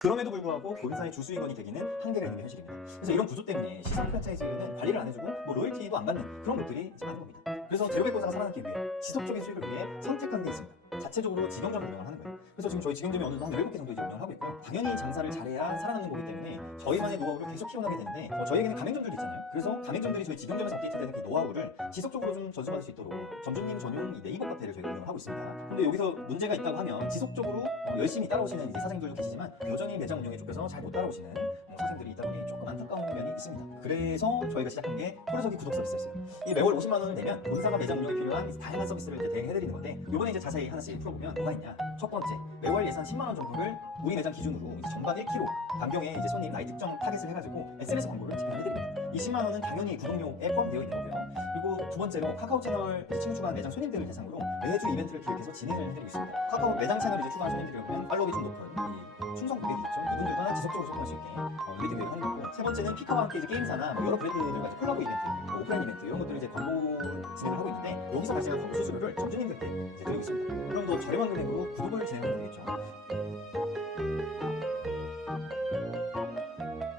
그럼에도 불구하고 본사의 주수익원이 되기는 한계가 있는 게 현실입니다. 그래서 이런 구조 때문에 시선 프랜차이즈는 관리를 안 해주고 뭐 로열티도 안 받는 그런 것들이 많은 겁니다. 그래서 제로백고사가 살아남기 위해 지속적인 수익을 위해 선택한 게 있습니다. 자체적으로 직영점 운영을 하는 거예요. 그래서 지금 저희 직영점이 어느 정도 한 17개 정도 이제 운영을 하고 있고요. 당연히 장사를 잘해야 살아남는 거기 때문에 저희만의 노하우를 계속 키워나가게 되는데 어, 저희에게는 가맹점들이 있잖아요. 그래서 가맹점들이 저희 직영점에서 업데이트되는 그 노하우를 지속적으로 좀 전수받을 수 있도록 점주님 전용 이 네이버 카페를 저희가 운영을 하고 있습니다. 근데 여기서 문제가 있다고 하면 지속적으로 어, 열심히 따라오시는 이제 사장님들도 계시지만 여전히 매장 운영에 쪽에서 잘 못 따라오시는 음, 사장님들이 있다 보니 조금 안타까운 면이 있습니다. 그래서 저희가 시작한 게 호루서기 구독 서비스였어요. 이 매월 50만 원을 내면 본사가 매장 운영에 필요한 다양한 서비스를 이제 대행해드리는 건데 이번에 이제 자세히 하나씩 풀어보면 뭐가 있냐? 첫 번째 매월 예산 10만 원 정도를 우리 매장 기준으로 전반 1km 반경에 이제 손님 나이 특정 타겟을 해가지고 SNS 광고를 집행해드립니다. 이 10만 원은 당연히 구독료에 포함되어 있는 거고요. 그리고 두 번째로 카카오 채널 친구 추가한 매장 손님들을 대상으로 매주 이벤트를 기획해서 진행을 해드리고 있습니다. 카카오 매장 채널 이제 추가한 손님들을 보면 팔로우가 소통할 수 있게 어, 대회를 하는 거고 세 번째는 피카와 함께 게임사나 뭐 여러 브랜드들과 이제 콜라보 이벤트, 뭐 오프라인 이벤트 이런 것들을 이제 광고 진행을 하고 있는데 여기서 발생한 광고 수수료를 점주님들께 이제 드리고 있습니다. 그럼 더 저렴한 금액으로 구독을 진행하면 되겠죠.